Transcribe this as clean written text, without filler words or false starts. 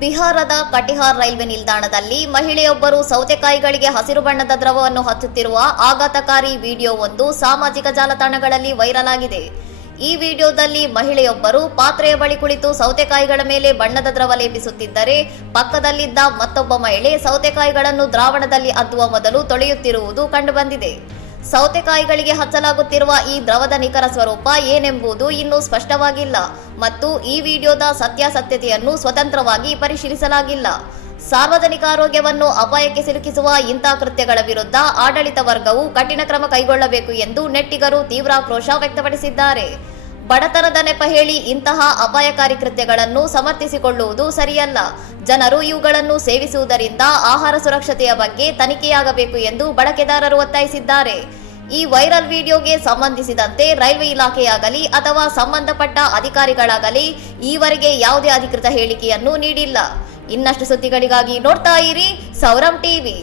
ಬಿಹಾರದ ಕಟಿಹಾರ್ ರೈಲ್ವೆ ನಿಲ್ದಾಣದಲ್ಲಿ ಮಹಿಳೆಯೊಬ್ಬರು ಸೌತೆಕಾಯಿಗಳಿಗೆ ಹಸಿರು ಬಣ್ಣದ ದ್ರವವನ್ನು ಹಚ್ಚುತ್ತಿರುವ ಆಘಾತಕಾರಿ ವಿಡಿಯೋವೊಂದು ಸಾಮಾಜಿಕ ಜಾಲತಾಣಗಳಲ್ಲಿ ವೈರಲ್ ಆಗಿದೆ. ಈ ವಿಡಿಯೋದಲ್ಲಿ ಮಹಿಳೆಯೊಬ್ಬರು ಪಾತ್ರೆಯ ಬಳಿ ಕುಳಿತು ಸೌತೆಕಾಯಿಗಳ ಮೇಲೆ ಬಣ್ಣದ ದ್ರವ ಲೇಪಿಸುತ್ತಿದ್ದರೆ, ಪಕ್ಕದಲ್ಲಿದ್ದ ಮತ್ತೊಬ್ಬ ಮಹಿಳೆ ಸೌತೆಕಾಯಿಗಳನ್ನು ದ್ರಾವಣದಲ್ಲಿ ಅದ್ದುವ ಮೊದಲು ತೊಳೆಯುತ್ತಿರುವುದು ಕಂಡುಬಂದಿದೆ. ಸೌತೆಕಾಯಿಗಳಿಗೆ ಹಚ್ಚಲಾಗುತ್ತಿರುವ ಈ ದ್ರವದ ನಿಖರ ಸ್ವರೂಪ ಏನೆಂಬುದು ಇನ್ನೂ ಸ್ಪಷ್ಟವಾಗಿಲ್ಲ ಮತ್ತು ಈ ವಿಡಿಯೋದ ಸತ್ಯಾಸತ್ಯತೆಯನ್ನು ಸ್ವತಂತ್ರವಾಗಿ ಪರಿಶೀಲಿಸಲಾಗಿಲ್ಲ. ಸಾರ್ವಜನಿಕ ಆರೋಗ್ಯವನ್ನು ಅಪಾಯಕ್ಕೆ ಸಿಲುಕಿಸುವ ಇಂತಹ ಕೃತ್ಯಗಳ ವಿರುದ್ಧ ಆಡಳಿತ ವರ್ಗವು ಕಠಿಣ ಕ್ರಮ ಕೈಗೊಳ್ಳಬೇಕು ಎಂದು ನೆಟ್ಟಿಗರು ತೀವ್ರ ಆಕ್ರೋಶ ವ್ಯಕ್ತಪಡಿಸಿದ್ದಾರೆ. ಬಡತನದ ನೆಪ ಹೇಳಿ ಇಂತಹ ಅಪಾಯಕಾರಿ ಕೃತ್ಯಗಳನ್ನು ಸಮರ್ಥಿಸಿಕೊಳ್ಳುವುದು ಸರಿಯಲ್ಲ. ಜನರು ಇವುಗಳನ್ನು ಸೇವಿಸುವುದರಿಂದ ಆಹಾರ ಸುರಕ್ಷತೆಯ ಬಗ್ಗೆ ತನಿಖೆಯಾಗಬೇಕು ಎಂದು ಬಳಕೆದಾರರು ಒತ್ತಾಯಿಸಿದ್ದಾರೆ. ಈ ವೈರಲ್ ವಿಡಿಯೋಗೆ ಸಂಬಂಧಿಸಿದಂತೆ ರೈಲ್ವೆ ಇಲಾಖೆಯಾಗಲಿ ಅಥವಾ ಸಂಬಂಧಪಟ್ಟ ಅಧಿಕಾರಿಗಳಾಗಲಿ ಈವರೆಗೆ ಯಾವುದೇ ಅಧಿಕೃತ ಹೇಳಿಕೆಯನ್ನು ನೀಡಿಲ್ಲ. ಇನ್ನಷ್ಟು ಸುದ್ದಿಗಳಿಗಾಗಿ ನೋಡ್ತಾ ಇರಿ ಸೌರಂ ಟಿವಿ.